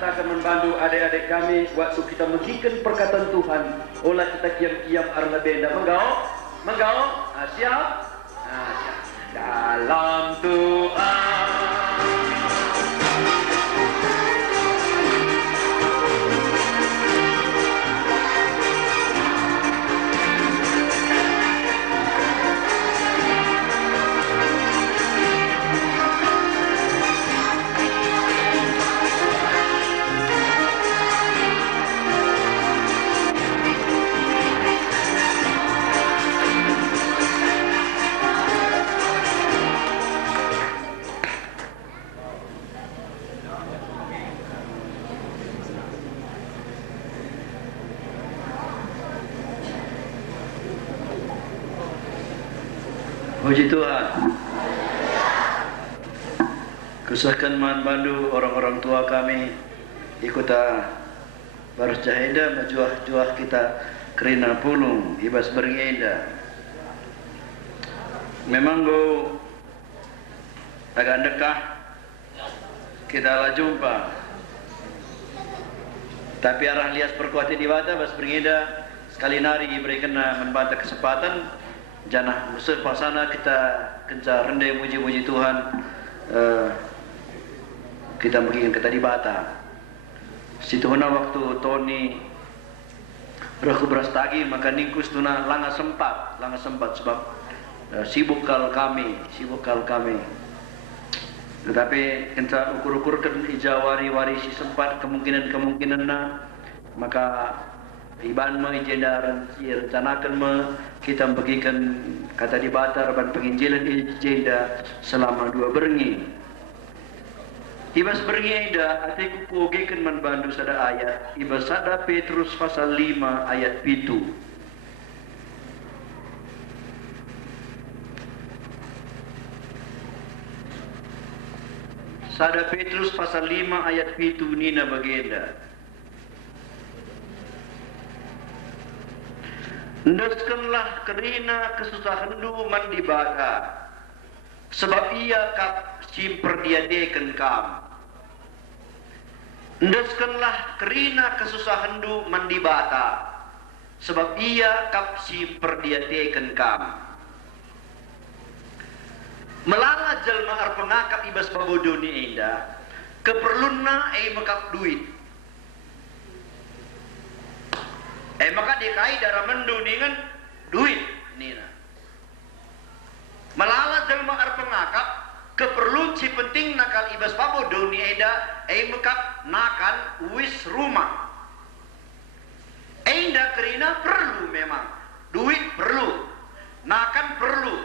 sertakan membantu adik-adik kami waktu kita mengikan perkataan Tuhan. Olah kita kiam-kiam arna benda. Menggau? Siap? Siap. Dalam Tuhan. Puji Tuhan. Kusahkan man bandu orang-orang tua kami ikuta baris jahida majuah-juah kita kerina pulung ibas beringinda. Memang go agak dekah kita lah jumpa. Tapi arah lias perkuati di wata bas beringinda sekali nari diberikan membantah kesempatan. Janah sepasana kita kencar rendai muji-muji Tuhan. Kita pergi ke tadi bata. Situ huna waktu Tony raku beras tagi maka ningkus tuna langa sempat sebab sibuk kal kami. Tetapi kencar ukur-ukur kan ijawari-wari si sempat kemungkinan maka iban mengijenda rencanakan kita bagikan kata di batar dan penginjilan ijenda selama 2 berngi. Ibas berngi ida atiku pogekan manbandu sada ayat ibas sada Petrus pasal 5 ayat 7. Sada Petrus pasal 5 ayat 7 nina bagenda. Ndeskenlah kerina kesusahan du mandibaka sebab ia kap simperdiadekan kam. Ndeskenlah kerina kesusahan du mandibata sebab ia kap simperdiadekan kam. Melala jelma arpengakap ibas babodoni enda keperlunna mekap duit. Maka dikai darah menduningan duit nina. Melala jelma arpengakap keperluan si penting nakal ibas pabo doni eda mekap nakan wis rumah. Enda kerina perlu memang duit perlu, nakan perlu,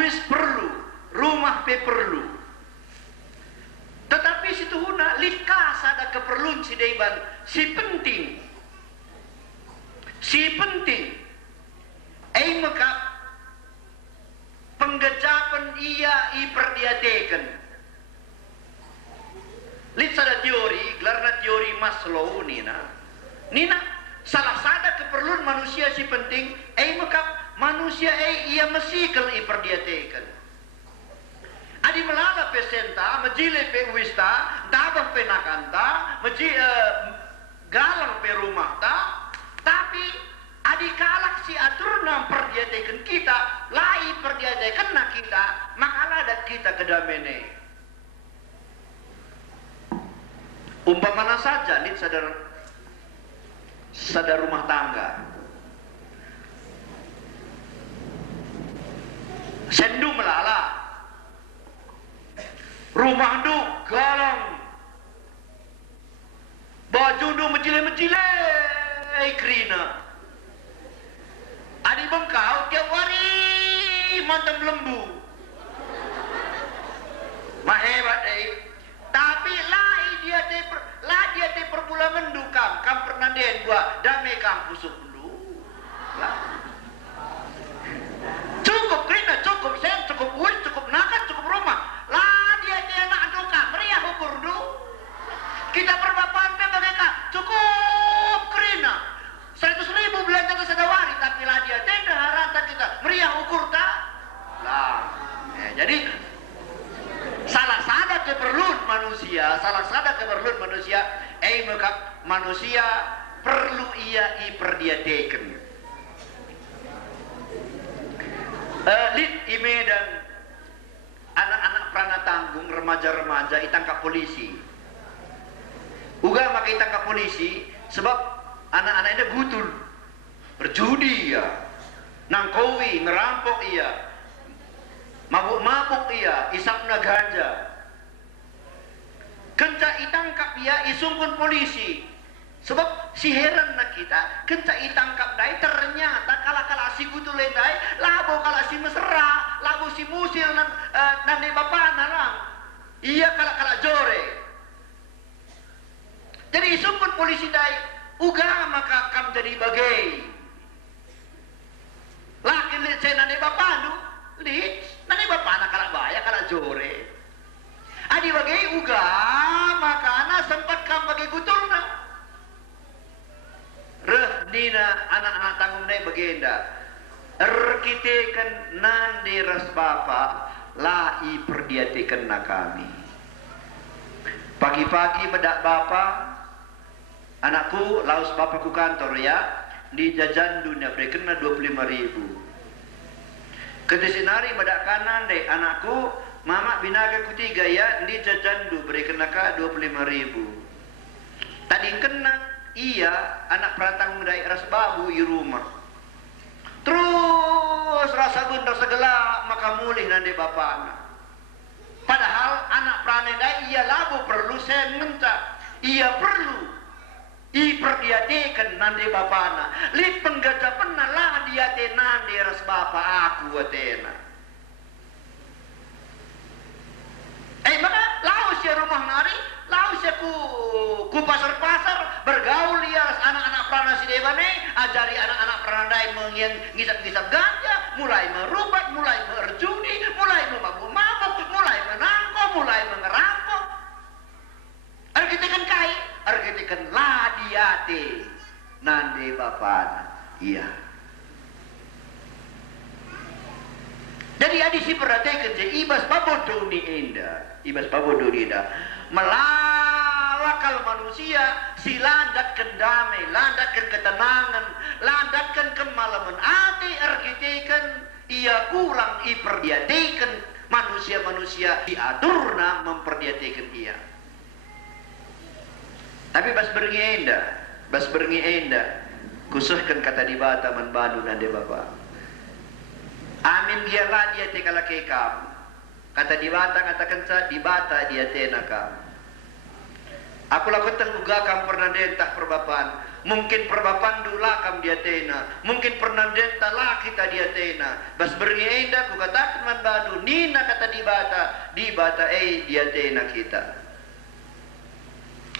wis perlu, rumah pe perlu. Tetapi situ huna likas ada keperluan si deiban si penting. Si penting mekap penggejapan ia iperdiadekan. Lit sada teori, gelarna teori Maslow nina salah sada keperluan manusia si penting mekap manusia ia mesikal iperdiadekan. Adi melala pesenta, majile pe wista, dabang pe nakanta, galang pe rumah ta. Tapi adik kalak si aturna perdiadekan kita, lai perdiadekan na kita, makalah ada kita kedamene. Umpamana saja nih sadar rumah tangga. Sendu melala, rumah du galang, baju du mejile-mejile. Krina adi bengkau tiap hari mantam lembu mahebat tapi dia te perbulan mendukam kam pernah den gua damai kam pusuk dulu cukup Krina cukup sen cukup wis cukup nakan cukup rumah dia te anak dukam meriah ukur dulu kita perbapaan bagaikan cukup Krina 100.000 belanja ke sedawari tapi lah dia tenda haranta kita meriah ukur tak lah jadi salah sada keperluan manusia, salah sada keperluan manusia, maka manusia perlu ia iperdiateken. Lid ime dan anak-anak perana tanggung, remaja-remaja itangkap polisi. Uga maka itangkap polisi sebab anak-anak ini gutul, berjudi ya, nangkowi, ngerampok iya, mabuk-mabuk iya, isapna ganja. Kenca itangkap ia isungkun polisi. Sebab si heran na kita, kenca itangkap dai ternyata kala si gutul dai, labo kala si mesra, labo si musil nan bapana lang. Iya kala jore. Jadi isungkun polisi dai, uga maka kam jadi bagai. Laki lihat saya nane bapanu, lihat nane bapana kala baya kala jore. Adi bagai uga maka ana sempat kam bagai gutul na. Reh dina anak-anak tanggung nai bagenda. Erkitekan nande ras bapa lai perdiatekan na kami. Pagi-pagi medak bapa. Anakku laus bapakku kantor ya di jajan dunia berikan 25.000. Kedesinari medak kanan deh anakku mama binaga kutiga ya di jajan du berikan ka 25.000. Tadi kena iya anak perantang dari ras babu di rumah. Terus rasa gundah segala maka mulih nande bapana. Padahal anak pranedai ia labu perlu saya minta ia perlu iperdiatekan nande bapana. Lip penggajapan lah diate nande ras bapa aku atena. Maka laus ya rumah nari, laus ya ku pasar-pasar bergaul ya anak-anak prana si debane, ajari anak-anak prana dai ngisap-ngisap ganja, mulai merubat, mulai merjudi, mulai memabuk-mabuk, mulai menangkok, mulai mengerampok. Argitekan kai, argitekan ladiate nande bapana. Iya. Jadi adi si perhatikan je ibas babodo ni enda, ibas babodo ni enda melawakal manusia si landatkan damai, landatkan ketenangan, landatkan kemalaman ati argitekan ia kurang iperdiatekan manusia-manusia diaturna memperdiatekan ia. Tapi bas berngi enda, khususkan kata di bata manbadu nande bapa. Amin biarlah dia tekala kekam. Kata di bata katakan sa di bata dia tenaka. Aku lakukan uga kam pernah dentah perbapaan. Mungkin perbapaan dula kam dia tena. Mungkin pernah dentah lah kita dia tena. Bas berngi enda ku katakan manbadu. Nina kata di bata dia tena kita.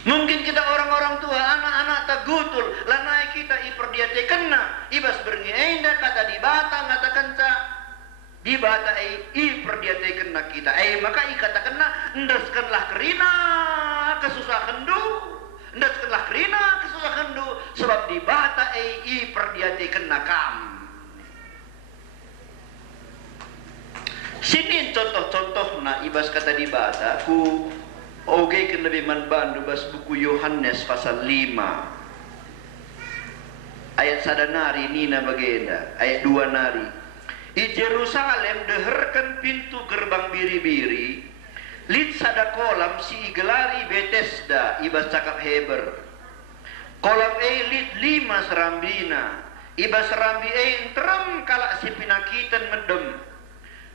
Mungkin kita orang-orang tua, anak-anak tak gutul, lanai kita iperdiatekan na, ibas berngi enda kata di bata ngatakan sa, di bata iperdiatekan na kita, maka ikatakan na, ndaskanlah kerina kesusahan du, ndaskanlah kerina kesusahan du, sebab di bata iperdiatekan na kam. Sini contoh-contoh na ibas kata di bata, ku oke kan lebih manbandu bas buku Yohanes pasal 5 ayat sadanari nina bagenda ayat 2 nari i Jerusalem deherkan pintu gerbang biri-biri lit sada kolam si igelari Bethesda ibas cakap Heber kolam lit 5 serambina ibas serambi entrem kalak si pinakitan mendem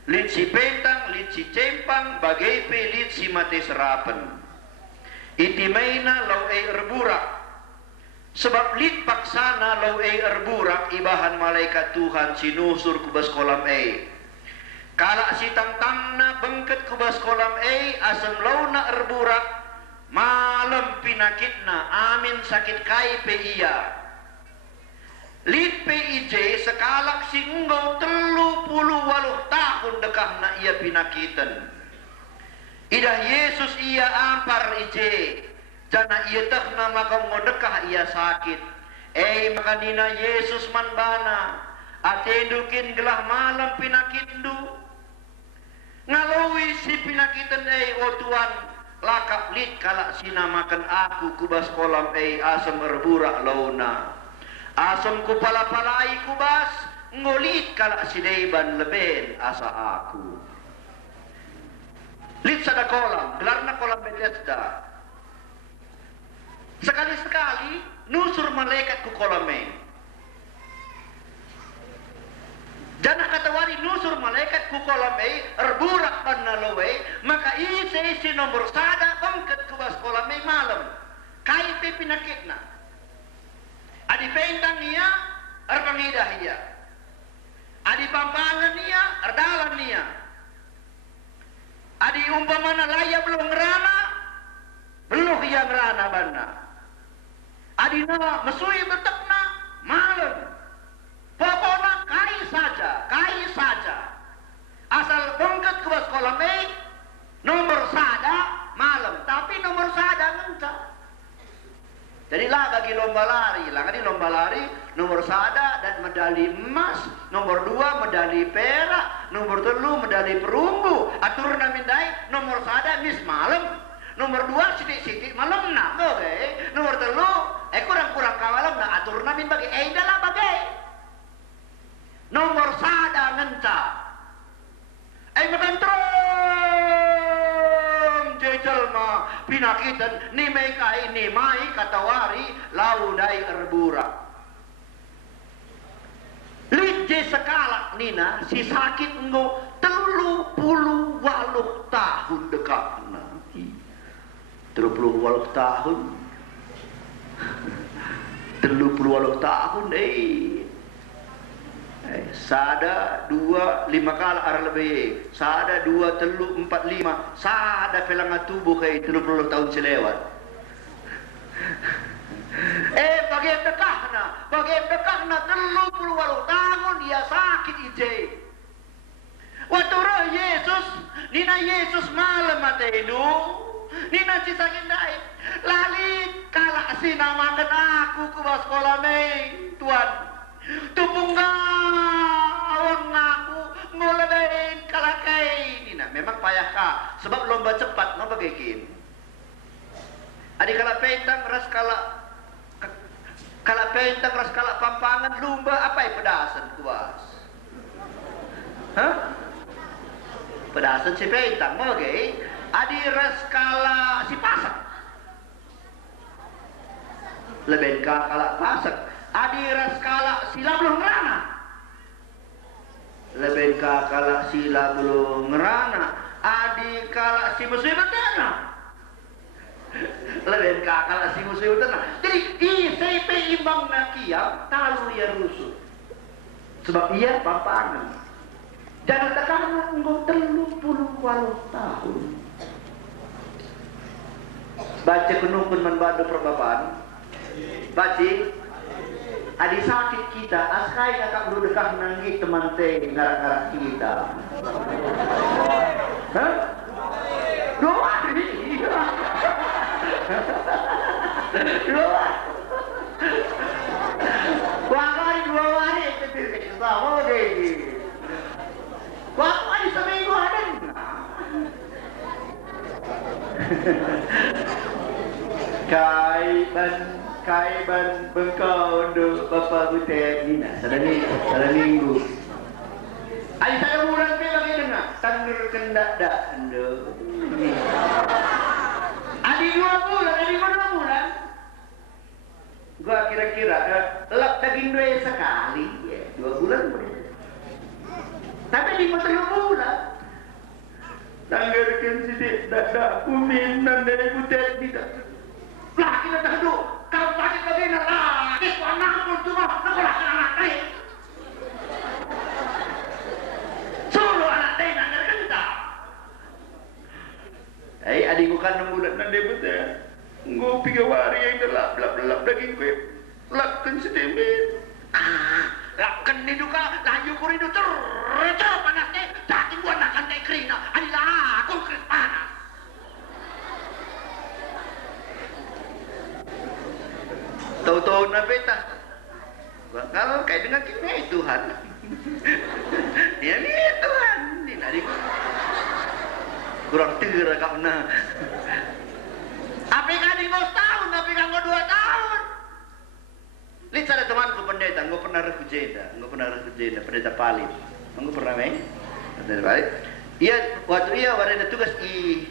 lit si pentang, lit si cempang, bagai pe lit si mate serapan. Iti maina lau erburak. Sebab lit paksana lau erburak ibahan malaikat Tuhan sinusur kubas kolam Kala si tangtangna bengket kubas kolam asam lau na erburak malam pinakitna amin sakit kai pe iya. Lit PIJ sekalak si engkau 38 tahun dekah na ia pinakitan. Idah Yesus ia ampar ije. Jana ia tekna maka ngodekah ia sakit. Maka dina Yesus manbana. Atendukin gelah malam pinakindu. Ngalui si pinakitan o Tuhan lakap lit kalak sinamakan aku kubas kolam asam erburak launa. Asam kupala-palai kubas ngolit kalak sideban leben asa aku. Lit sada kolam, gelarna kolam Bethesda. Sekali-sekali nusur malaikat ku kolam Jana katawari nusur malaikat ku kolam erburak panalowe maka isi nomor sada bangkat ku bas kolam malam kai pe pinakitna adi pentang niya erpangidah iya adi pampangan niya erdalan niya adi umpamana laya belum ngerana belum iya ngerana bana adi na mesui betekna malam. Pokoknya kai saja. Asal bengket ke bas kolam nomor sada malam, tapi nomor sada ngencak. Jadi lah bagi lomba lari, nomor sada dan medali emas, nomor 2 medali perak, nomor 3 medali perunggu. Atur namindai nomor sada mis malam, nomor 2 sidik-sidik malam nak, oke. Nomor 3 kurang-kurang kawalam nak atur namin bagi dalam bagai. Nomor sada ngenca megantrom jejelma pinakitan ni mai katawari laudai erbura lit je sekalak nina si sakit ngo 38 tahun dekatna 38 tahun 38 tahun sada 2 5 kali arah lebih sada 2 3 4 5 sada pelanga tubuh kayak 30 tahun selewat bagian dekahna 38 tahun dia sakit ije waktu roh Yesus nina Yesus malam mata itu nina si sakit naik lali kalak si namakan aku ke bas kolam Tuhan tupunggawan ngaku ngulabain kalakai nina memang payah ka sebab lomba cepat no bagikin adi kala pentang ras kala pampangan lumba apa pedasan kuas pedasan si pentang mo adi ras kala si pasak lebih kala pasak adi ras kala sila belum ngerana lebih kala sila belum ngerana adi kala si musuh betana lebih kala si musuh betana jadi ICP imbang nakiam talu ya rusuh sebab ia pampangan jangan tekan engkau 38 tahun baca kenukun membadu perbabaan baca adi sakit kita askai kakak bulu dekah nanggi teman teh ngarak-ngarak kita dua hari sama waktu hari seminggu ada Kaiban bengkau do bapa butet dina sada minggu ai saya bulan pe lagi dengar tangger kendak dak ndo adi 2 bulan gua kira-kira lep daging dua sekali ya 2 bulan boleh tapi 3 bulan tangger ken sidik dak kuminan dari butet tidak lah kita dah duduk kau sakit begini lah itu anak pun cuma sekolahkan anak lain suruh anak lain agar kentang adik bukan 6 bulan nanti betul gue 3 hari yang delap daging gue lapkan sedikit lapkan ni duka laju kuridu tercap panasnya jadi buat nak kantai kerina adilah aku keris panas tahu-tahu na beta kalau kayak dengan kita Tuhan dia Tuhan ini kurang tira kau na. Apa kan di bawah tahun, apa kan 2 tahun. Lihat ada temanku pendeta, nggak pernah rejeda, pendeta palit, nggak pernah main. Pendeta palit. Waktu ia ada tugas di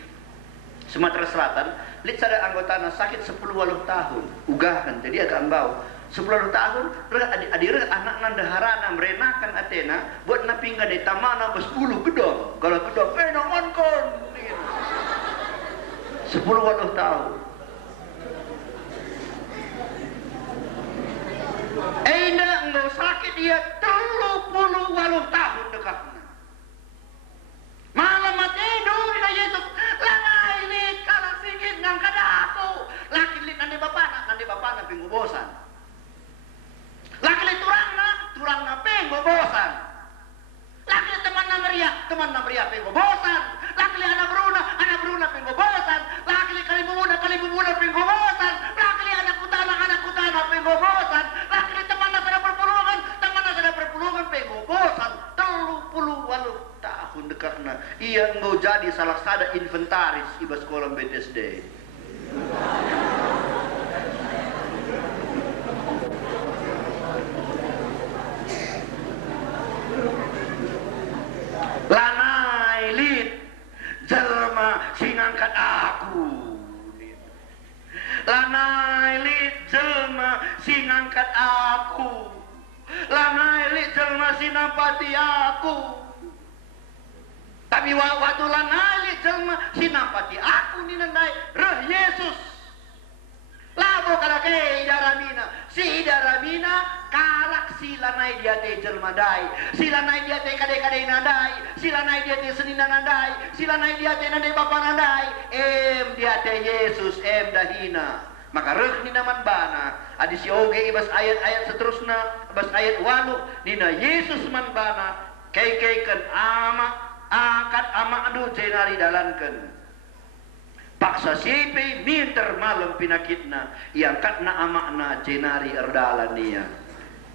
Sumatera Selatan, lihat ada anggota sakit 10-20 tahun, ugahan, jadi agak bau. 10 tahun, adik anak nanda harana merenakan Athena buat napingga di tamana bes bulu gedong. Kalau gedong, nongon kon. 10 tahun. Indah nggak sakit dia 30 tahun dekatnya. Malam tidur ina Yesus. Lama ini kalau sikit ngangkat aku. Laki lihat nanti bapak pinggu bosan. Laki turang na pinggu bosan. Laki teman na Maria pinggu bosan. Laki anak Bruna pinggu bosan. Laki kali bumuna pinggu bosan. Laki anak kutana pinggu bosan. Laki teman na sada perpulungan pinggu bosan. 30 tahun dekatna. Ia mau jadi salah sada inventaris iba sekolah BTSD. Lanai lit jelma singangkat aku. Lanai lit jelma singangkat aku. Lanai lit jelma sinampati aku. Tapi waktu lanai lit jelma sinampati aku ni nandai roh Yesus. Labo kalau ke Idaramina kalak sila nai dia te jelma dai, sila nai dia te kade nadai, sila nai dia te senina nadai, sila nai dia te nadai bapa nadai, dia te Yesus dahina. Maka reh ni naman bana adi si oge ibas ayat seterusna, ibas ayat 8 nina Yesus man bana kei-keikan ama angkat ama adu jenari dalankan. Paksa sipi minter malam pinakitna iangkat na amakna jenari erdalan niya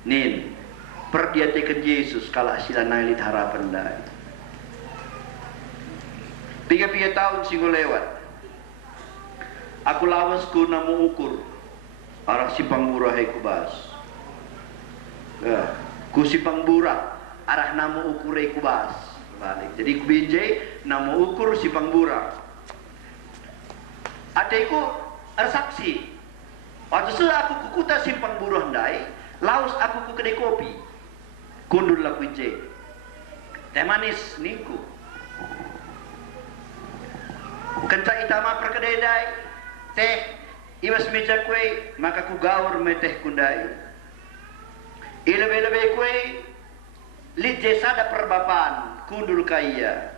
nin perdiatekan Yesus kala sila nailit harapan dai 3 tahun singgo lewat aku lawas ku namu ukur arah sipang murah kubas ku sipang burah arah namu ukur kubas balik jadi ku binjai namu ukur sipang burah. Adekku ersaksi. Waktu itu aku kukuta simpang buruh ndai, laus aku ku kedai kopi. Kundul laku je. Teh manis niku. Kencak itama perkedai dai. Teh ibas meja kue maka ku gaur me teh kundai. Ilebe-lebe kue lit jesada perbapan kundul kaya.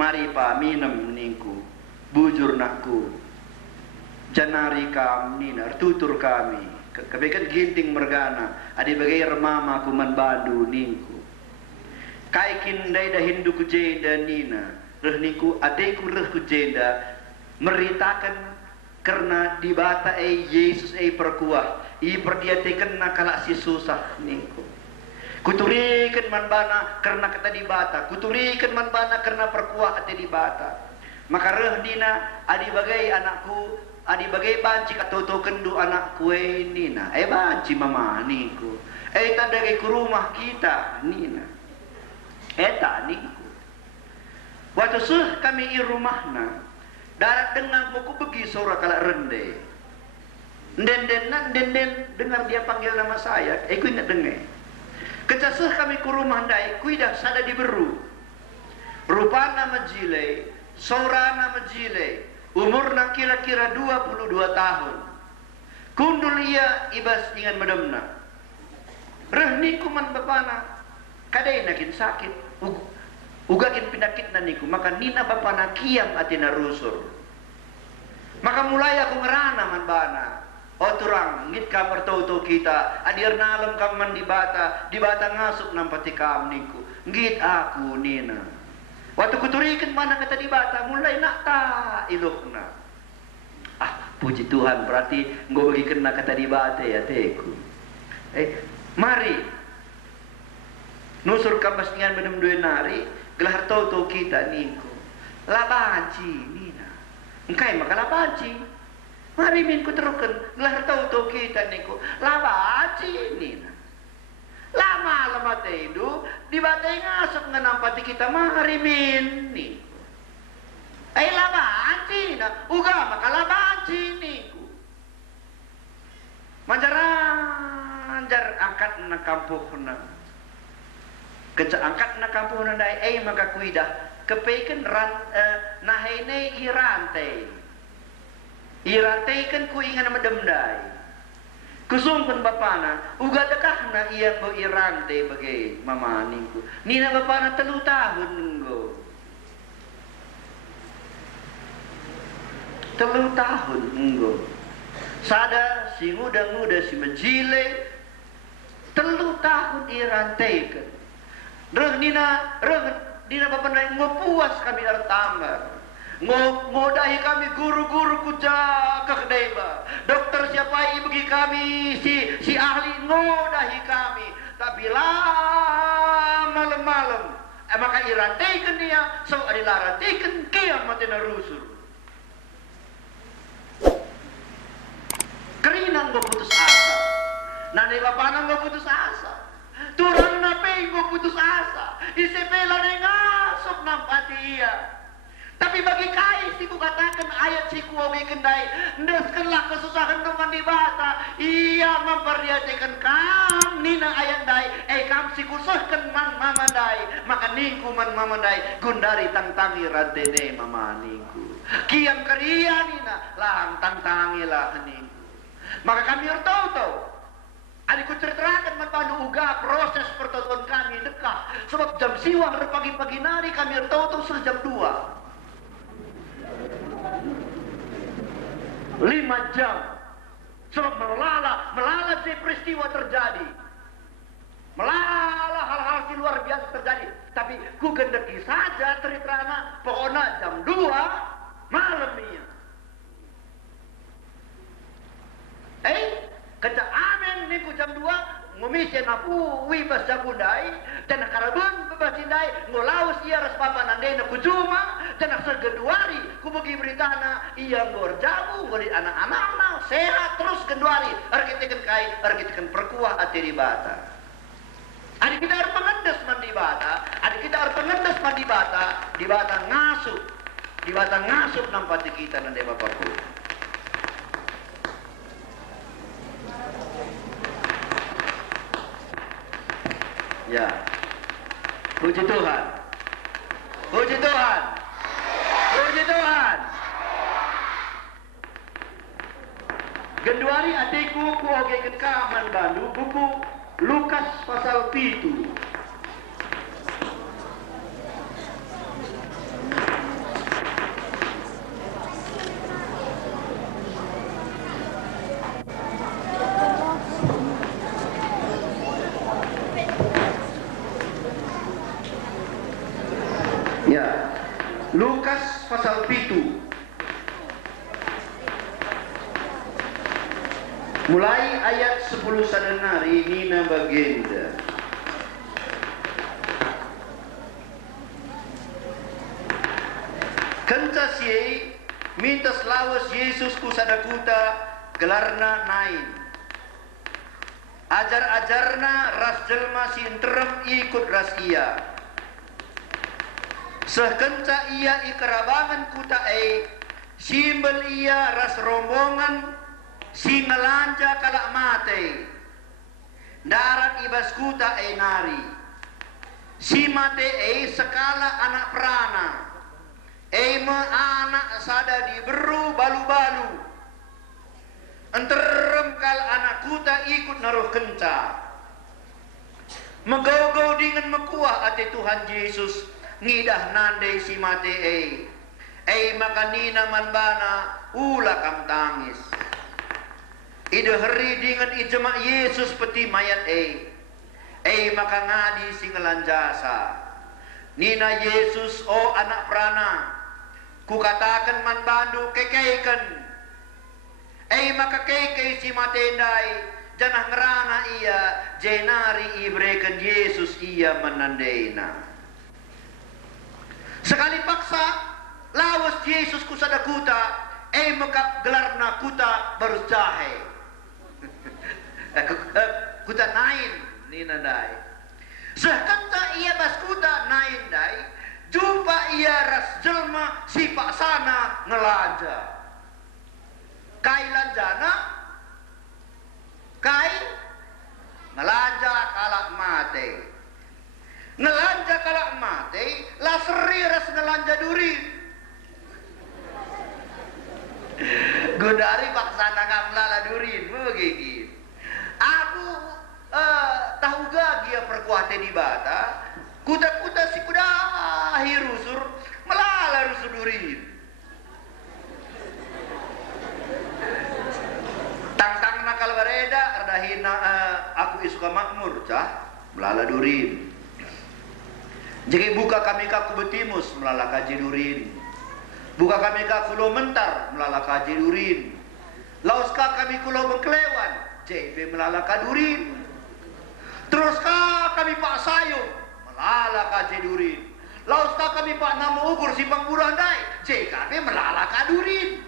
Mari pa minum niku. Bujur nakku. Janari kami nina tutur kami kebekan ginting mergana adi bagai remama kuman badu ningku kai kindai dah hindu ku jenda nina reh niku adeku reh ku jenda meritakan karena dibata Yesus perkuah perdiatekan nakala si susah ningku kuturikan man bana karena kata dibata kuturikan man bana karena perkuah ate dibata maka reh nina adi bagai anakku adi bagai banci katoto kendu anak kue nina banci mama niku tadagi ke rumah kita nina eta niku waktu suh kami i rumahna darat dengan buku begi sora kala rende den dengar dia panggil nama saya ku ingat denge kecasuh kami ke rumah ndai ku dah sada diberu rupana majile sora majile umur nak kira-kira 22 tahun. Kundul ia ibas dengan medemna. Reh niku man bapana kadai nakin sakit. Ugakin penyakit niku maka nina bapana kiam atina rusur. Maka mulai aku ngerana man bana. Oh turang ngit kamar tau kita adir nalem kaman di bata ngasuk nampati kam niku. Ngit aku nina. Waktu kuturikan mana kata di bata mulai nak ta ilokna. Puji Tuhan berarti nggo bagi kena kata di bata ya teku. Mari nusur kambas dengan minum dua nari gelar tau kita niku. labanci nina. Engkai maka labanci. Mari min ku terukan gelar tau kita niku labanci nina. Lama tedu di batai ngasuk nganampati kita mari min niku. Labanci na uga maka labanci niku. Manjar angkat na kampuhna. Keca angkat na kampuhna dai maka kuidah kepeiken nahene irante kan ku ingan medemdai. Kusungken bapana uga dekahna iya go irante bagai mama ningku. Nina bapana 3 tahun nggo. 3 tahun nggo. Sada si muda-muda si menjile 3 tahun irantekan. Reh nina bapana ngopuas kami artamar. Ngodahi kami guru-guru kujaga kedeba. Dokter siapa bagi kami si ahli ngodahi kami. Tapi malam-malam maka irantekan dia so adilarantekan kiamat na rusur. Kerinang go putus asa. Nanay bapanang go putus asa. Turang na peng go putus asa. Isipela na ngasok ng patiya. Tapi bagi kai si ku katakan ayat si ku oge kendai ndeskenlah kesusahan dengan di bata ia memperlihatkan kam nina ayat dai kam si ku sehken man mamandai maka ningku man mamandai gundari tangtangi radene mama ningku kiam keria nina lang tangtangi lah ningku maka kami tahu adikku ceritakan manpandu uga proses pertontonan kami dekah sebab jam siwang pagi-pagi nari kami tahu sejam 2 5 jam sebab melala si peristiwa terjadi, melala hal-hal yang luar biasa terjadi. Tapi ku gendeki saja ceritana pokoknya jam 2 malam ini. Keca amen niku jam 2 ngumisen aku wibas jabundai dan karabun bebasindai ngolaus ia res papa nandena kujuma dan segeduari ku bagi beritana ia ngor jabu ngori anak-anak sehat terus genduari arkiteken kai arkiteken perkuah ati di bata. Adik kita harus pengendes mandi bata, adik kita harus pengendes mandi bata, di bata ngasup nampati kita nande bapakku. Ya, puji Tuhan, puji Tuhan, puji Tuhan. Genduari adikku ku oge kaman bandu buku Lukas pasal 7. Ya, Lukas pasal 7. Mulai ayat 10 sadenari nina bagenda. Kencas ye mintas lawas Yesus ku sadakuta gelarna nain. Ajar-ajarna ras jelma sinterem ikut ras ia. Sekenca ia ikerabangan kuta simbel ia ras rombongan si ngelanja kalak mate darat ibas kuta nari si mate sekala anak perana me anak sada diberu balu-balu enterem kal anak kuta ikut naruh kenca megau-gau dengan mekuah ate Tuhan Yesus ngidah nande si mate maka nina manbana ulah kam tangis ide hari dengan ijema Yesus peti mayat maka ngadi singelan jasa nina Yesus anak perana ku katakan man bandu kekeiken maka kekei si matendai janah ngerana ia jenari ibreken Yesus ia menandaina sekali paksa lawas Yesus kusada kuta, mekap gelarna kuta baru jahe. Kuta nain nina dai. Sekata ia bas kuta nain dai, jumpa ia ras jelma si pak sana ngelanja. Kai lanjana, kai ngelanja kalak mate. Ngelanja kalak mate, lah seri ras ngelanja duri. Godari paksana kamlala durin, begini. Aku tahu gak dia perkuate di bata, kuda-kuda si kuda hirusur, melala rusur durin. Tang-tang nakal bareda, ardahina aku isuka makmur, cah, melala durin. Jadi buka kami kaku betimus, melala kaji durin. Buka kami kaku lo mentar, melala kaji durin. Lauska kami kulo bengkelewan, JP melala kadurin. Terus kami pak sayung, melala kaji durin. Lauska kami pak nama ukur si pangburuan dai, JKP melala kadurin.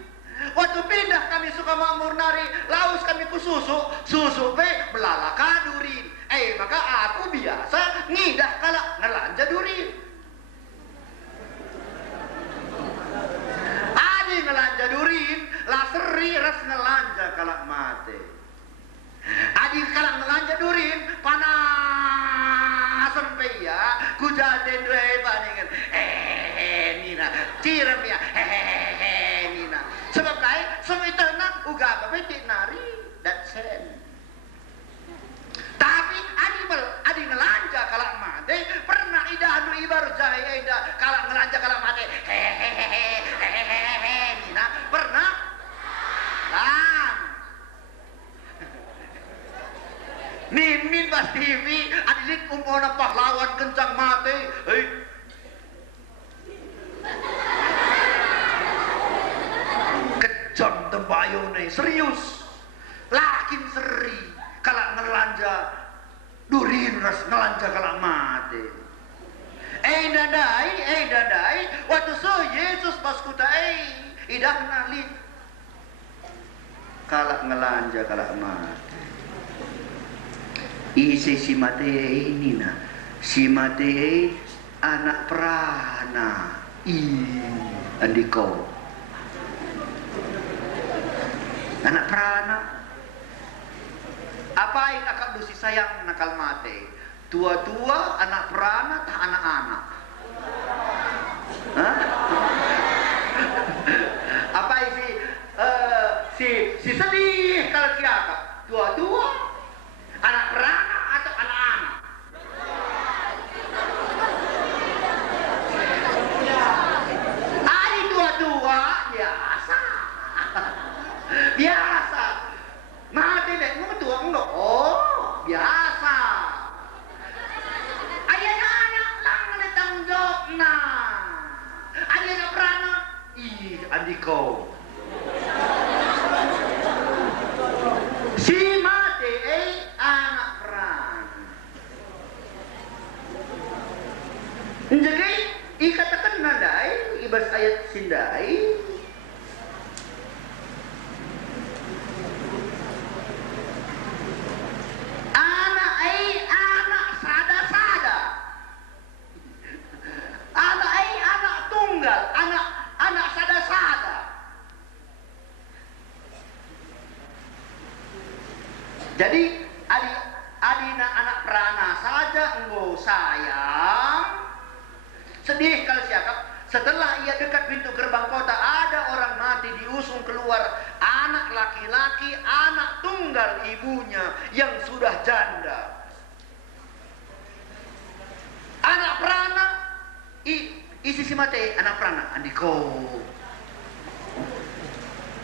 Waktu pindah kami suka makmur nari, laus kami ku susu pe melala kadurin. Maka aku biasa ngidah kalak ngelanja durin. Adi ngelanja durin, lah seri ras ngelanja kalak mate. Adi kalak ngelanja durin, panasan pe ya, kujaten dua paningan. Nina, ciram ya, Nina. Sebab lain, semua itu nak uga apa petik nari, that's it. Tapi adi ngelanja kalak mate, pernah ida anu ibar jaya ida kalak ngelanja kalak mate. Nina, pernah? Lang. Mimin pas TV, adilik umpona pahlawan kencang mate. Kejam tembayo nih, serius. Lakin seri. Kalak ngelanja durin ras ngelanja kalak mate. Dadai waktu so Yesus pas kuta idah nali kalak ngelanja kalak mate. Isi si mate ini nah, si mate anak perana andiko anak perana. Apa yang akak dosi sayang nakal mate? Tua-tua, anak perana, tak anak-anak. Hah? Apa si sedih kalau si akak? Tua-tua, anak perana atau anak-anak? Ari tua-tua biasa. Biasa. Mati deh, mau tua enggak? Oh, biasa. Ayahnya anak lang tanggung jawab nah. Ayahnya perana, adiko. Si mati anak perana. Jadi ikatakan nadai, ibas ayat sindai. Anak sada-sada. Jadi adina anak perana saja engkau sayang. Sedih kalau siakap. Setelah ia dekat pintu gerbang kota, ada orang mati diusung keluar, anak laki-laki, anak tunggal ibunya yang sudah janda. Anak perana isi si mate anak perana andiko.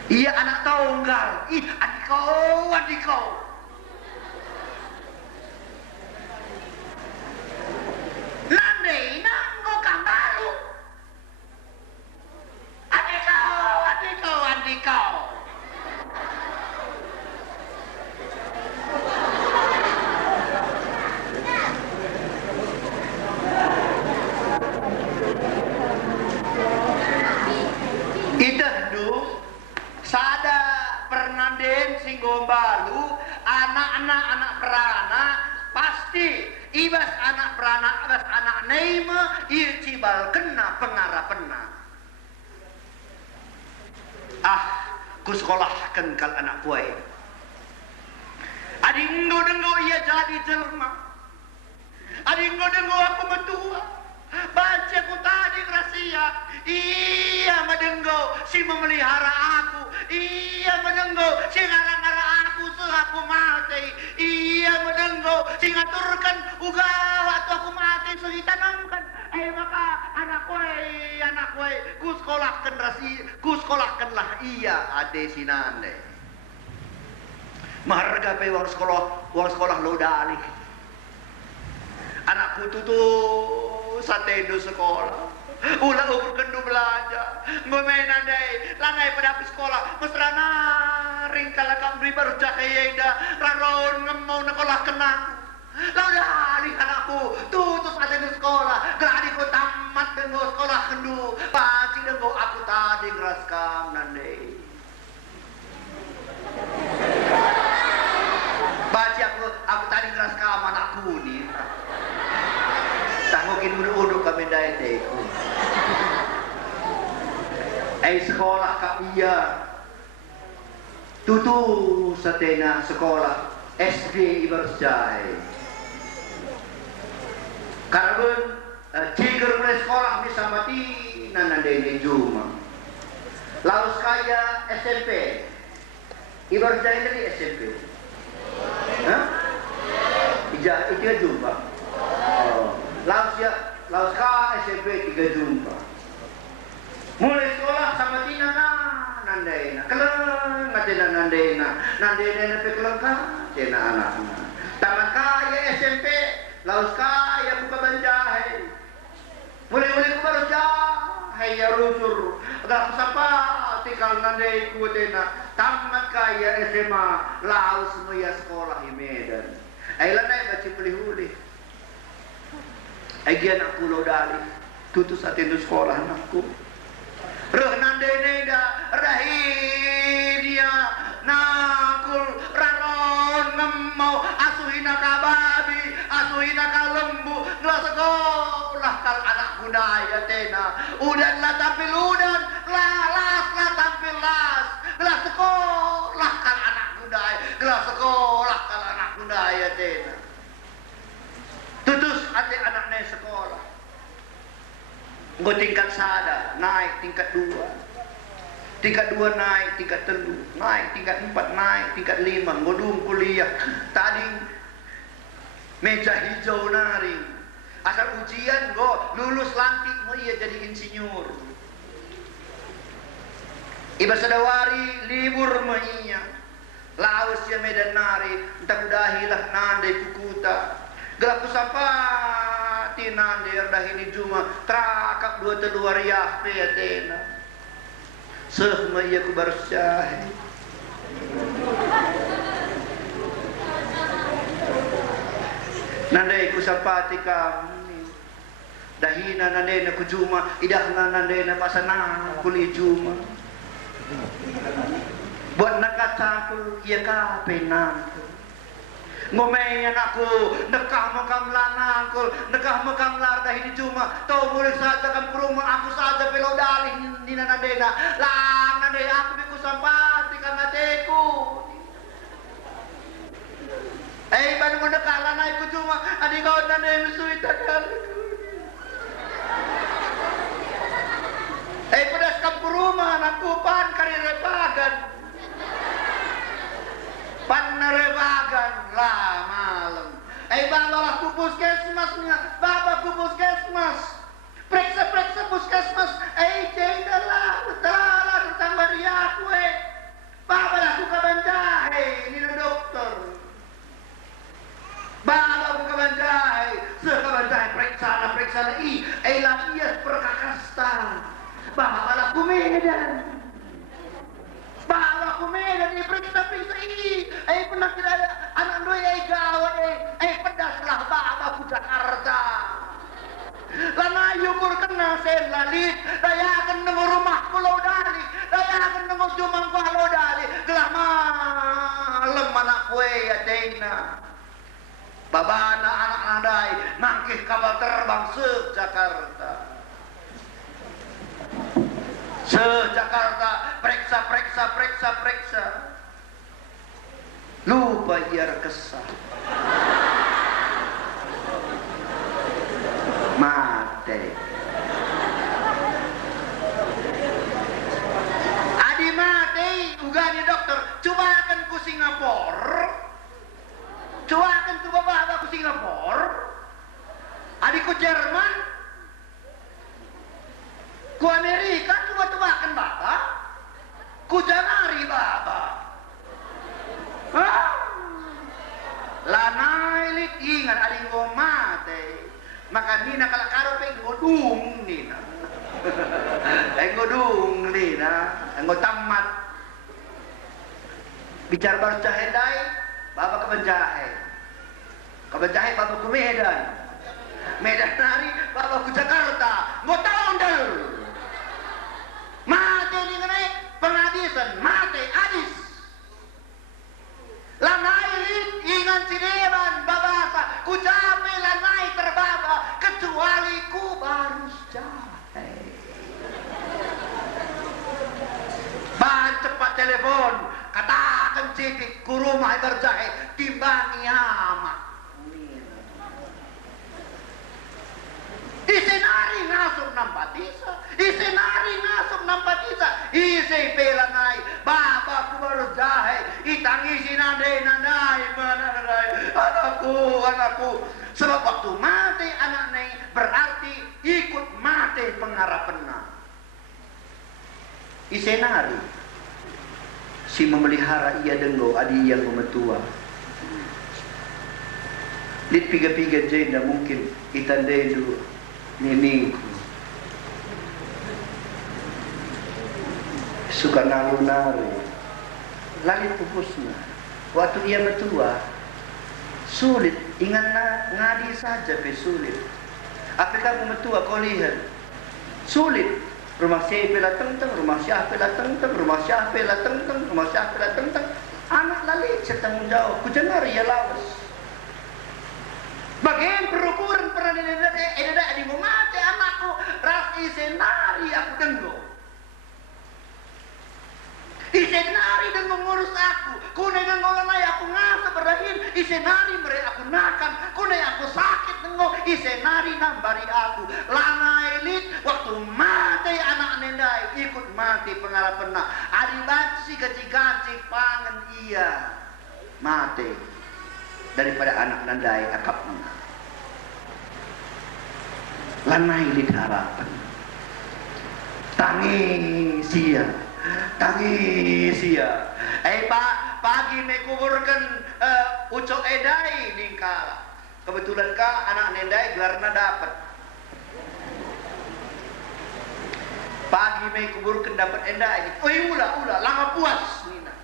Iya anak tunggal. Andiko. Nande nanggo kambalu. Andiko. gombalu anak perana pasti ibas anak perana ibas anak neima ia cibal kena pengarapena. Ku sekolahkan kal anak kue. Adinggo ia jadi jelma. Adinggo aku metua. Baca ku tadi rahasia. Iya madenggo si memelihara aku. Iya madenggo si ngarang-ngarang aku sehaku mati. Iya madenggo si ngaturkan ugal atau aku mati sehitanamkan. Maka anak kue ku sekolahkan rahasia. Ku sekolahkanlah iya ade sinande. Maharga pe uang sekolah lo dali. Anakku tuh satendo sekolah. Ulah ukur kendu belajar. Ngomainan deh. Langai pada sekolah. Mesrana ring kalakam beri baru cakaya ida. Raron ngemau nekolah kenang. Laudali anakku. Tuh satendo sekolah. Geladi ku tamat dengan sekolah kendu. Pasti dengan aku tadi ngeraskam nande. Baca aku tadi ngeraskam anakku nih. Tanggungin uduk kami daeteku. Sekolah kapia. Tutu satena sekolah SD Ibarsjai. Karena ciger mulai sekolah misamati nanandene juma. Lalu kaya SMP. Ibarsjai dari SMP. Hah? Itu jumpa. Laos ka SMP 3 jumpa. Mulai sekolah sama tina nandaina. Keleng ngatena nandaina pe keleng ka cena anakna. Tamat kaya SMP, laos kaya buka banjahe. Mulai ku baru jahe ya rusur. Agak sapa tikal nandai ku tena. Tamat kaya SMA, laos moya sekolah di Medan. Lanai baca pelihuli. Agian aku lo dali tutus atenu sekolah anakku. Reh nandene da rahi dia nakul raron ngemau asuhina ka babi asuhina ka lembu ngelas sekolah kal anak budaya tena udan lah tampil udan las tampil las gelas sekolah kal anak budaya gelas sekolah kal anak budaya tena. Tutus ate anaknya sekolah. Gue tingkat sada, naik tingkat 2. Tingkat 2 naik, tingkat 3, naik tingkat 4, naik tingkat 5. Gue kuliah. Tadi meja hijau nari. Asal ujian gue lulus lantik mau iya jadi insinyur. Iba sadawari libur mau iya. Laos ya medan nari. Entah udahilah nandai kukuta. Gelap sampai tinande dah ini cuma terakap 2 teluar ya petena. Semua ia ku bersah. Nandai ku sapati kami. Dahina nandai ku cuma idahna nandai na pasana kuli cuma. Buat nakacakul ia kapenan. Ngomayan aku nekah makam lanangkul nekah makam larda ini cuma tau mulai saja kan kuruma aku saja pelau dalih ni nanadena lang nade aku biku sampati kan ngateku bandung nekah lanai ku cuma adik kau nade misuita kaliku pedas kam kuruma anakku pan karirepagan Panerebagan lah malam. Bawalah ku puskesmasnya, bawa ku puskesmas. Periksa puskesmas. Cendalah, tambah riak we. Bawalah ku kabanjahe, ini dokter. Bawa ku kabanjahe, sekabanjahe periksa lah lahias perkakastan. Bawalah ku Medan. Bawa aku Medan periksa pernah tidak ada anak doi gawat pedas lah bawa aku Jakarta lana yumur kena selalit daya akan nemu rumah pulau dali daya akan nemu jumang pulau dali gelah kue atena. Babana anak nandai nangkih kapal terbang se-Jakarta. Se-Jakarta periksa. Lupa ia kesah. Mati. Adi mati, ugani dokter. Coba akan ku Singapura. Coba akan ku bapak ku Singapura. Adi ku Jerman. Ku Amerika, coba akan bapak. Ku janari bapak. Lanai lit ingat adi ngo mati. Maka nina kalakaro pe ngodung nina. Ngodung nina, tamat. Bicara berjahe dai, bapak kebenjahe. Kebenjahe bapak ke Medan. Medan nari bapak ke Jakarta. Ngotondel. Mati ni ngenai pengadisan, mati adis. Lanai lit ingat sineban babasa, ku capek lanai terbaba kecuali ku barus jahe. Bahan cepat telepon, katakan sidik ku rumah berjahe timbangi amat. Isenari ngasuk nampatisa, isenari ngasuk nampatisa, isi pelanai, bapak ku baru jahe, itangisi nandai, anakku. Sebab waktu mati anak nai berarti ikut mati pengharapannya. Isenari, si memelihara ia denggo adi yang memetua. Lit piga-piga jenda mungkin itandai dulu. Nenengku suka nalu-nalu lalit pupusnya waktu ia bertua sulit ingat ngadi saja pe sulit apa kamu bertua kau lihat sulit rumah siapa lah tentang rumah siapa lah tentang rumah siapa lah tentang rumah siapa lah tentang anak lalit setanggung jawab ku jangan ia lawas. Bagian perukuran pernah di mati anakku ras isenari aku denggo. Isenari denggo ngurus aku. Kunai denggo lanai aku ngasa berahin. Isenari beri aku nakan. Kunai aku sakit denggo. Isenari nambari aku. Lanai lit waktu mati anak nendai ikut mati pengalaman. Adi bansi gaji-gaji pangan iya mati. Daripada anak nandai akapnya. Lanai lid harapan. Tangis ia. Pak, pagi me kuburkan ucok edai ningkala. Kebetulan kah anak nendai gelarna dapat. Pagi me kuburkan dapat edai. Ulah lama puas nina.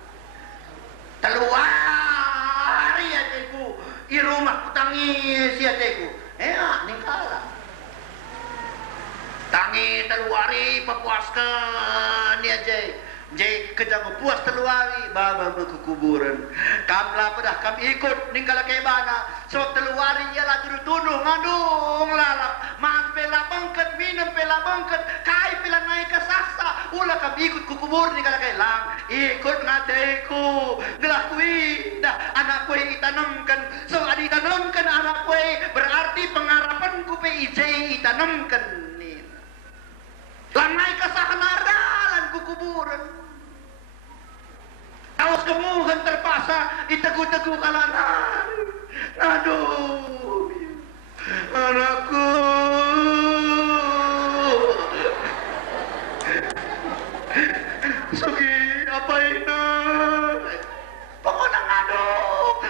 Keluar ya teku i rumah ku tangis ya teku ningkala tangis teluari papuaskan ya jay kejang puas teluari baba ke kuburan kamla pedah kami ikut ningkala kay bana sebab teluari ialah tuduh ngandung lalap man pela bangket minum pela bangket kai pela naik ke saksa ulah kami ikut ke kubur ningkala kay lang ikut ngateku ngelakui dah anak kue itanamkan so adi itanamkan anak kue berarti pengharapan ku pe ije itanamkan nih lang naik ke sahanaralan ku kuburan. Awas kemuhan terpaksa itegu-tegu kalanan. Aduh, anakku. Sugi apa ini? Pokoknya ngadong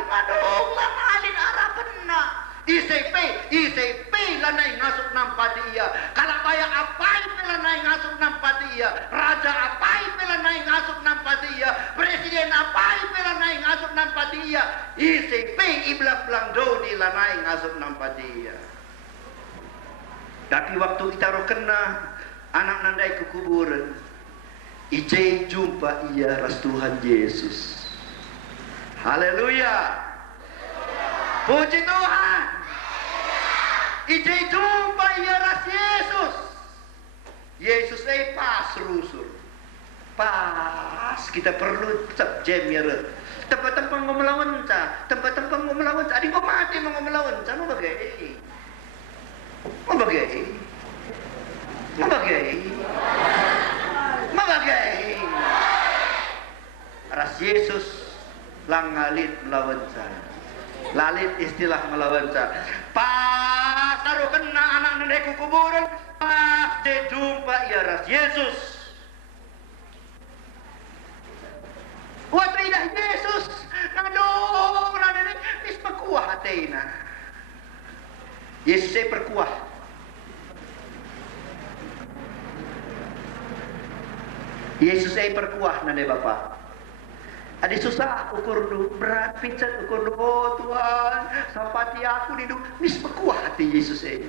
lah alin harapan nak. ICP lanai ngasuk nampati iya. Kalau bayang apai pelanai ngasuk nampati iya. Raja apai pelanai ngasuk nampati iya. Presiden apai pelanai ngasuk nampati iya. ICP iblang-blang doni lanai ngasuk nampati iya. Tapi waktu kita roh kena anak nandai ke kuburan. Ije jumpa iya ras Tuhan Yesus. Haleluya. Puji Tuhan. Ije jumpa ya ras Yesus. Yesus pas rusur. Pas kita perlu tetap jam ya. Tempat-tempat ngomelawan sa, tempat-tempat ngomelawan sa. Adi ko mati mga ngomelawan sa, ano bagay? Mabagay. Mabagay. Mabagay. Ras Yesus lang ngalit melawan sa. Lalit istilah melawan sa. Pas taruh kena anak nenek kuburan, pas dia jumpa ya ras Yesus. Waktu idah Yesus nadong nenek is perkuah hatena. Yesus saya perkuah. Yesus saya perkuah nade Bapa. Ada susah ukur du, berat pincet ukur du. Oh Tuhan, sampati aku hidup. Mis perkuah hati Yesus saya.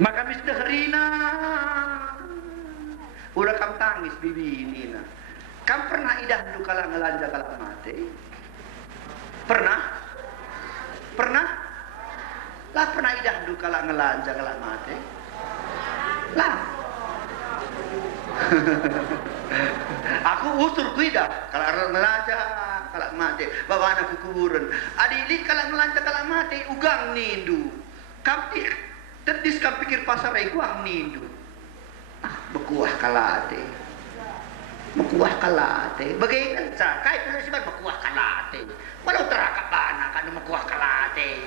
Maka mis deherina. Udah kam tangis bibi ini na. Kam pernah idah du kala ngelanja kala mati? Pernah? Pernah? Lah pernah idah du kala ngelanja kala mati? Lah. Aku utur kuida kalau orang ngelanja kalau mati bawa anak kuburan adik kalau ngelanja kalau mati ugang nindu kampir terdis kam pikir pasar ugang nindu bekuah kalate bagaimana kai pun sih bekuah kalate walau terakap anak kan bekuah kalate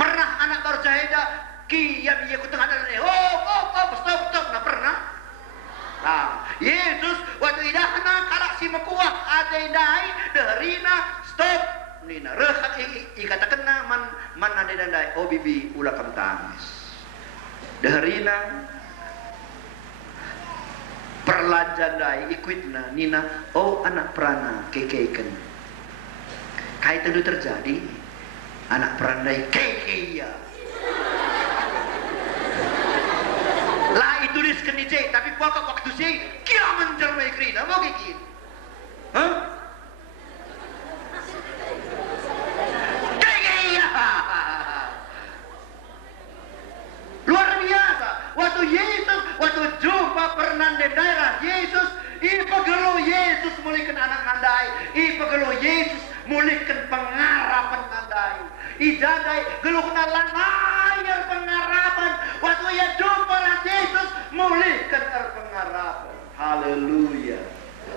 pernah anak baru jahida kiam iya ku tengah stop nah pernah. Nah, Yesus waktu idahna kalak si mekuah ada dai derina stop nina rehat ikata kena man ada dai oh bibi ulah kam tangis derina perlanjan dai ikuitna nina oh anak perana kekeiken kai tentu terjadi anak perandai kekeia lah itu risken DJ tapi pokok waktu sih kia mencermai kerina mau kikin hah kayak luar biasa waktu Yesus waktu jumpa pernah di daerah Yesus ipagelo Yesus mulihkan anak ngandai ipagelo Yesus mulihkan pengarapan ngandai ijadai geluhna lanayar pengarapan waktu ia jumpa Yesus mulihkan pengarapan. Haleluya.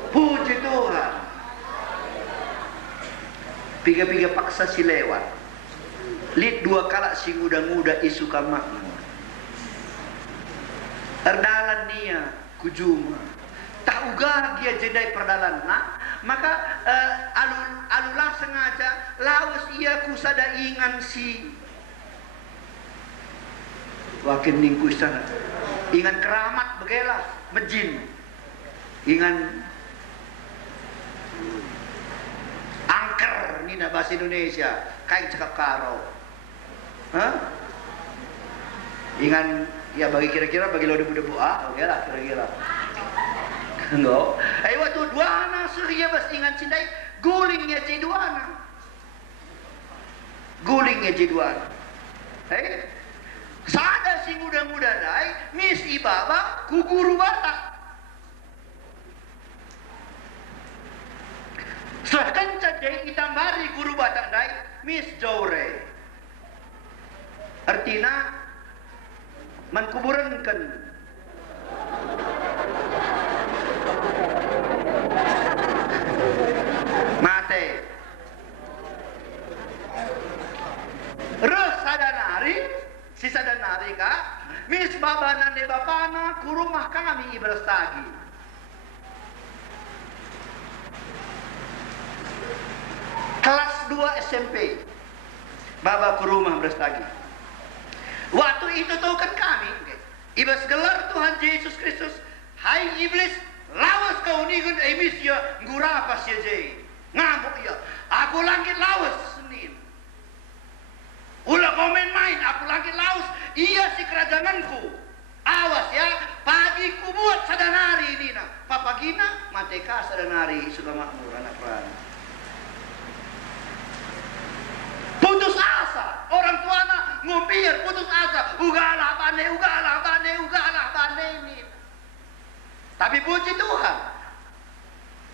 Puji Tuhan. Piga-piga paksa si lewat. Lid dua kala si muda-muda isu kamakna. Erdalan nia kujuma. Tak uga dia jedai perdalan nah. Maka alulah sengaja lawas ia kusada ingan si wakil ningku sana ingan keramat begelah mejin ingan angker nina bahasa Indonesia kain cekap karo ingan ya bagi kira-kira bagi lo debu-debu oke lah kira-kira enggak waktu duana surya bas ingan cindai gulingnya ciduana sada si muda-muda dai mis ibaba ku guru batak sahkan cadai itambari guru batak dai mis jore artinya menkuburankan mate rus sadanari si sadanari ka mis babanan de bapana ku rumah kami Ibrastagi kelas 2 SMP baba ku rumah Ibrastagi waktu itu tahu kan kami ibas gelar Tuhan Yesus Kristus hai iblis lawas kau nigun emis ya ngurapas ya jay ngamuk ya aku langit lawas senin ulah kau main-main aku langit lawas iya si kerajanganku Awas ya, pagi ku buat sadanari dina. Papagina, mateka sadanari suka makmur anak perang. Putus asa, orang tuana ngumpir putus asa. Ugalah bane ini. Tapi puji Tuhan,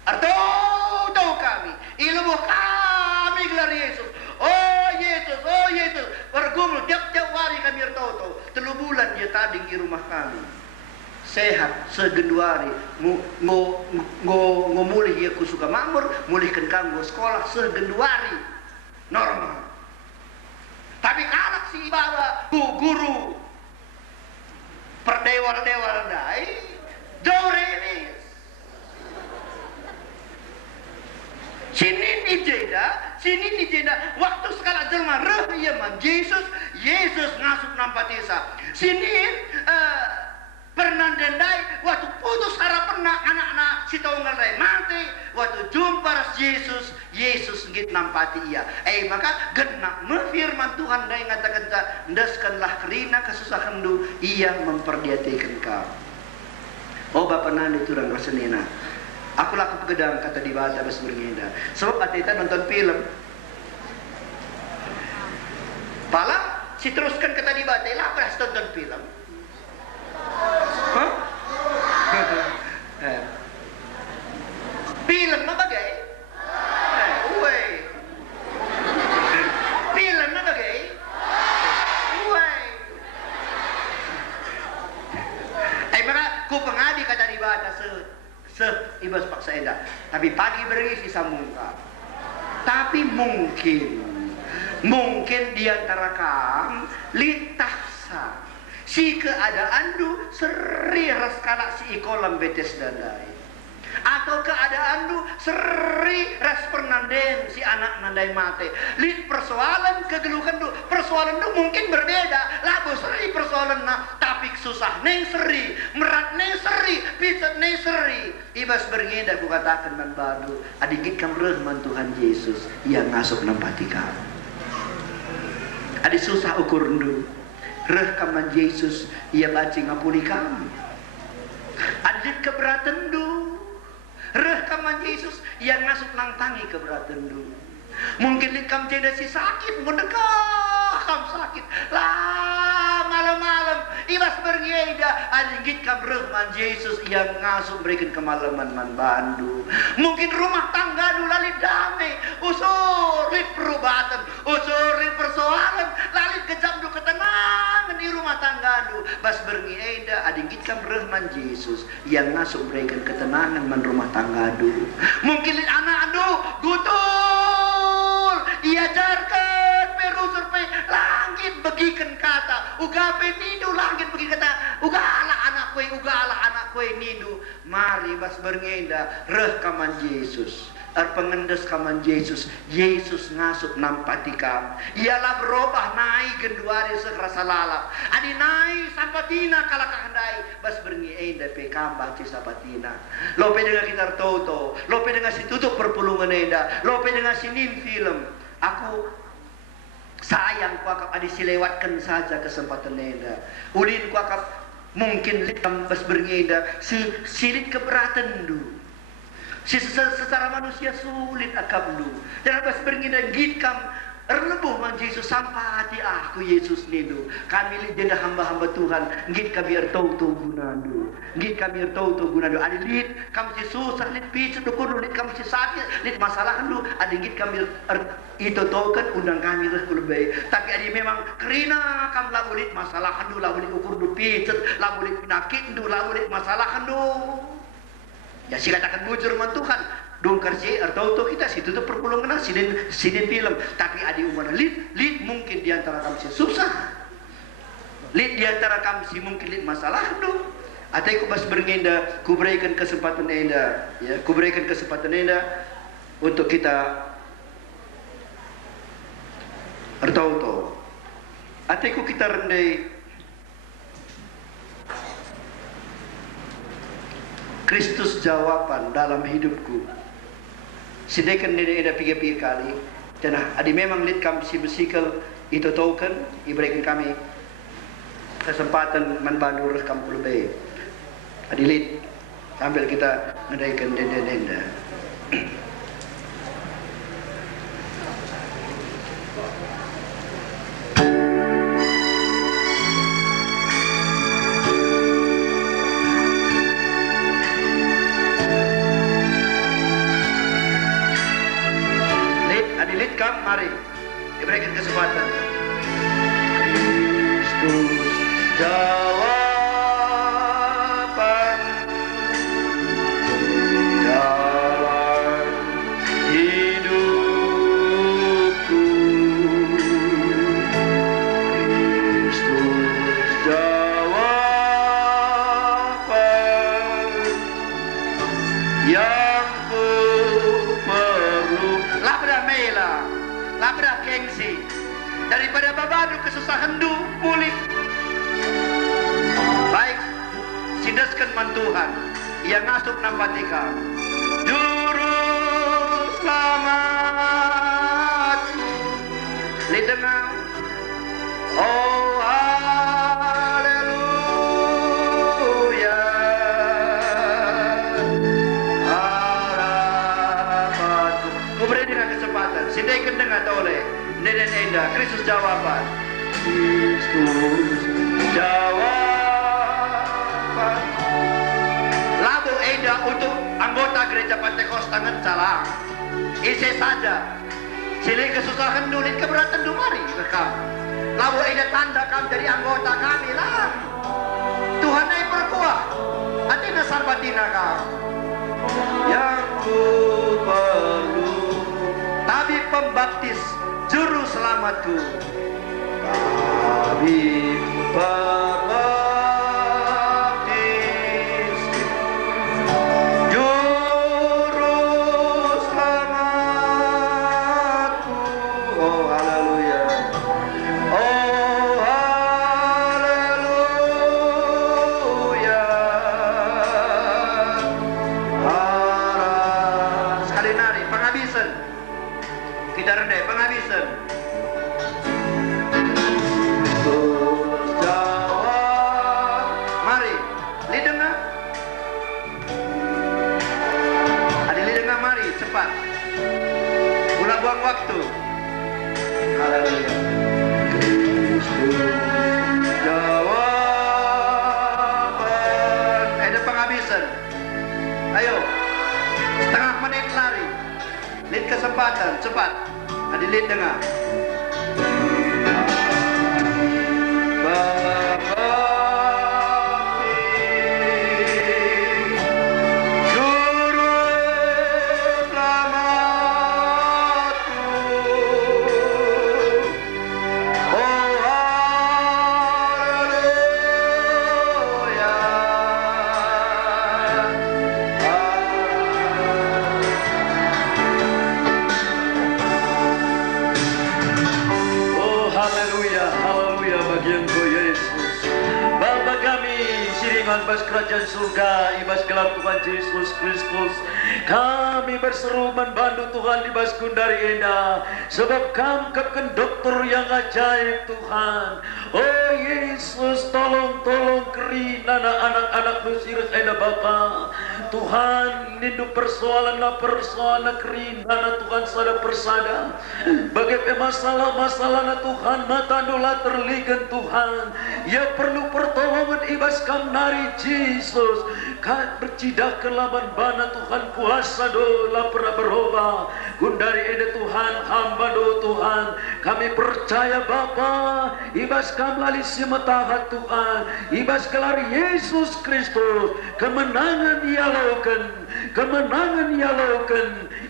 tahu kami, ilmu kami gelar Yesus. Oh Yesus, bergumul tiap-tiap hari kami tahu. 3 bulan dia tading di rumah kami. Sehat segenduari, mulih dia ku suka makmur, mulihkan kanggo sekolah segenduari normal. Tapi kalau si ibadah guru perdewal-dewal dai, jore ini. Sini di jeda. Waktu sekala jelma reh iya man Yesus ngasup nampatisa. Sini pernandendai waktu putus harapan anak-anak si tunggal dai mati. Waktu jumpa Yesus ngit nampati ia. Maka genak firman Tuhan dai ngatakan ndaskanlah kerina kesusahan du ia memperdiatikan kau. Oh Bapak nani turang rasenina. Aku laku pegedang kata di bata bas berngeda. Sebab kita nonton film. Pala si teruskan kata di bata lah beras tonton film. Hah? Film apa bagai? Film apa bagai? Maka ku pengadi kata di bata ibas paksa enda. Tapi pagi berisi sambungkan. Tapi mungkin diantara kam litaksa si keadaan du seri raskala si ikolam betes dandai. Atau keadaan du seri ras pernanden si anak nandai mate. Lit persoalan kegeluhan du. Persoalan du mungkin berbeda. Labu seri persoalan na. Tapi susah neng seri. Merat neng seri. Piset neng seri. Ibas berngeda ku katakan man badu. Adigit kam rahman Tuhan Yesus. Yang ngasup nampati kam. Adi susah ukur du. Reh kaman Yesus. Ia baci ngapuli kami. Adit keberatan du. Reh kaman Yesus yang ngasup nang tangi keberatan dulu. Mungkin li kam jeda si sakit, mendekah kam sakit. Lah malam-malam ibas berngeda anjingit kam reh man Yesus yang ngasup berikan kemalaman man bandu. Mungkin rumah tangga dulu lali damai, usur lit perubatan, usur lit persoalan, lali kejam du ketenangan di rumah tangga du. Bas berngeda anjingit kam reh man Yesus yang ngasup berikan ketenangan man rumah tangga du. Mungkin lit anak du gutul diajarkan perusur pe langit bagikan kata ugape nidu langit bagi kata ugalah anak kue nidu. Mari bas berngenda reh kaman Yesus pengendes kaman Yesus ngasup nampati kam ialah berubah naik genduari sekerasa lalap adi naik sampatina kalakah handai bas berngenda pe kam baci sampatina lope dengan kita toto lope dengan si tutup perpulungan enda lope dengan si nin film. Aku sayang ku akap adi silewatkan saja kesempatan enda ulin ku akap mungkin likam bas berngenda silit keberatan du. Secara manusia sulit akam lu. Dan bas berngeda git kam erlebuh man Yesus sampai hati aku Yesus nidu. Kami lihat hamba-hamba Tuhan git kami ertau-tau gunandu. Git kami ertau-tau gunandu. Adi lit kami si susah lit picut dukur lit kami si sakit lit masalah du. Adi git kami itu token undang kami terus lebih. Tapi adi memang kerina kam lagu lit masalah du lagu lit ukur du picut lagu lit penyakit du lagu lit masalah du. Ya si katakan bujur man Tuhan dong kerja atau kita situ tuh perpulungan sidin film tapi adi umur lit mungkin diantara kami si susah lit diantara kami si mungkin lit masalah dong atau aku bas berngenda ku berikan kesempatan enda ya ku berikan kesempatan enda untuk kita atau aku kita rendai Kristus jawaban dalam hidupku. Sedangkan ini ada pikir-pikir kali. Dan adi memang lit kami si bersikal itu token, iberikan kami kesempatan membantu rekam lebih. Adilit sambil kita ngedaikan denda-denda. Adilit kam, mari diberikan kesempatan. Kristus jawaban dalam hidupku. Kristus jawaban yang ku perlu. Labra mela, labra gengsi. Daripada babadu kesusahan du pulih. Baik, sidaskan man Tuhan yang ngasuk nampatika. Juru selamat lidengau. Oh haleluya. Harapanku. Ku beri dengan kesempatan. Sindaikan dengan toleh. Neden Enda, Kristus jawaban. Kristus jawaban. Labu Enda untuk anggota gereja Pentekost tangan salah. Isi saja. Sini kesusahan dulit keberatan du mari rekam. Labu Enda tanda kami dari anggota kami lah. Tuhan yang berkuah. Atina sarbatina kau. Yang ku perlu. Tabib pembaptis. Juru selamatku, tabib pembaptis, juru selamatku. Oh haleluya, oh haleluya. Sekali nari penghabisan. Kita rendah penghabisan. Jawab. Mari, lidengah. Ada lidengah mari, cepat. Ulah buang waktu. Haleluya. Kristus jawaban. Ada penghabisan. Ayo, setengah menit lari. Lid kesempatan, cepat. Adilit dengar. Juru selamatku. Oh haleluya. Bas kerajaan surga, ibas gelar Tuhan Yesus Kristus. Kami berseru membantu Tuhan ibas kundari enda, sebab kami kekan dokter yang ajaib Tuhan. Oh Yesus, tolong keri anak-anak Mesir enda Bapa. Tuhan, nindu persoalan keri Tuhan sada persada. Bagaimana masalah Tuhan, mata dola terligan Tuhan. Ya perlu pertolongan ibas kam nari Yesus. Kan bercidak ke laban bana Tuhan kuasa do la pernah berubah. Gundari ede Tuhan hamba do Tuhan. Kami percaya Bapa, ibas kam lali simatahat Tuhan. Ibas kelar Yesus Kristus. Kemenangan dialaukan.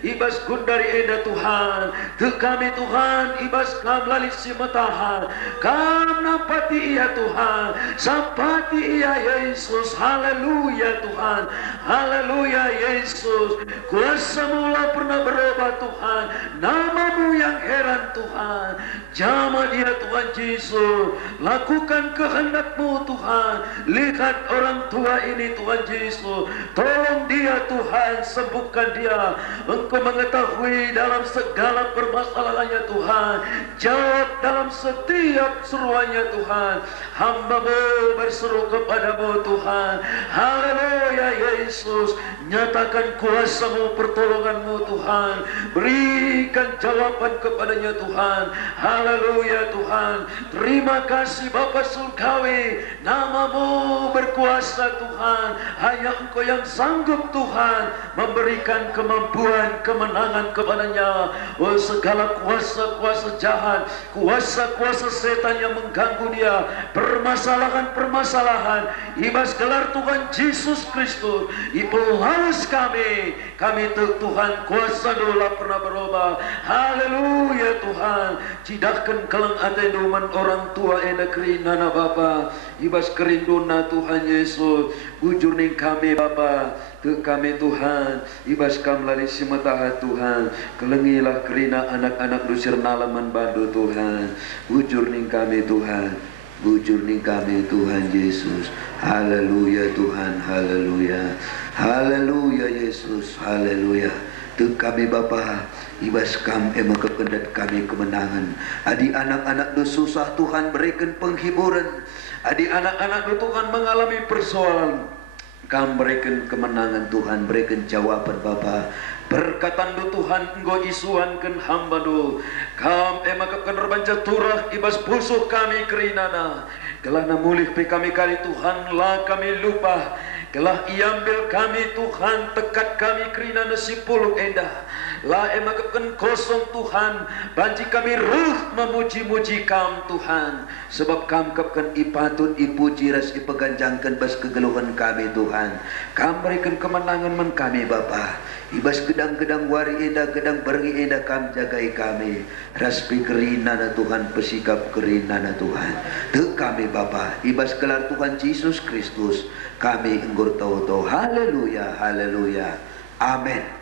Ibas gundari ede Tuhan. Tu kami Tuhan, ibas kam lali simatahat. Kam nampati ia Tuhan. Sampati ia Yesus. Haleluya Tuhan. Haleluya Yesus. Kuasa mula pernah berubah Tuhan. Namamu yang heran Tuhan. Jamah dia Tuhan Yesus. Lakukan kehendak-Mu Tuhan. Lihat orang tua ini Tuhan Yesus. Tolong dia Tuhan. Sembuhkan dia. Engkau mengetahui dalam segala permasalahannya Tuhan. Jawab dalam setiap seruannya Tuhan. Hamba-Mu berseru kepadamu Tuhan. Haleluya Yesus. Nyatakan kuasa-Mu, pertolongan-Mu Tuhan. Berikan jawaban kepadanya Tuhan. Haleluya Tuhan. Terima kasih Bapa Surgawi. Nama-Mu berkuasa Tuhan. Hanya Engkau yang sanggup Tuhan memberikan kemampuan, kemenangan kepadanya. Oh, segala kuasa-kuasa jahat, kuasa-kuasa setan yang mengganggu dia, permasalahan-permasalahan, ibas gelar Tuhan Yesus Kristus, ipelaus kami Tuhan kuasa dola pernah berubah. Haleluya Tuhan. Cidahkan kelang atenduman orang tua negeri nana Bapa, ibas kerinduna Tuhan Yesus, bujur ning kami Bapa, ke kami Tuhan, ibas kam lali simataha Tuhan, kelengilah kerina anak-anak dusir nalaman bandu Tuhan, bujur ning kami Tuhan, bujur ning kami Tuhan Yesus. Haleluya Tuhan, haleluya, haleluya Yesus, haleluya. Tu kami Bapa, ibas kam emang kekendat kami kemenangan. Adi anak-anak do susah Tuhan berikan penghiburan. Adi anak-anak do Tuhan mengalami persoalan, kam berikan kemenangan Tuhan, berikan jawaban Bapa. Berkatan do Tuhan engkau isuankan hamba do. Kam emang kekendat banca turah ibas pusuh kami kerinana. Kelana mulih pe kami kali Tuhan lah kami lupa. Kelah iambil kami Tuhan, tekat kami kerina nasipuluk endah. La emakakan kosong Tuhan, banci kami ruh memuji-muji kam Tuhan. Sebab kam kapkan ipatut ipuji ras ipeganjangkan bas kegeluhan kami Tuhan. Kam berikan kemenangan men kami Bapa. Ibas gedang-gedang wari endah, gedang bergi endah kam jagai kami. Ras pikerina na Tuhan, pesikap kerina na Tuhan. Te kami Bapa, ibas gelar Tuhan Yesus Kristus. Kami enggur tahu-tahu. Haleluya, haleluya. Amin.